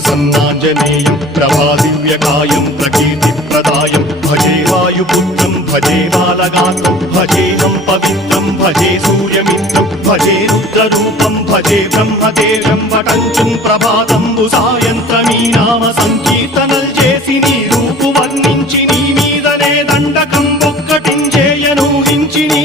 ప్రసన్నాంజనేయం ప్రభాదివ్యకాయం ప్రకీర్తిప్రదాయం. భజే వాయుపుత్రం భజే బాలగాత్రం భజేహం పవిత్రం భజే సూర్యమిత్రం భజే రుద్రరూపం భజే బ్రహ్మదేవం వటంచుం ప్రభాతంబు సాయంత్రమీ నామ సంకీర్తనల్ చేసి నీ రూపు వర్ణించి నీ మీదనే దండకం ఒక్కటించేయనూహించి నీ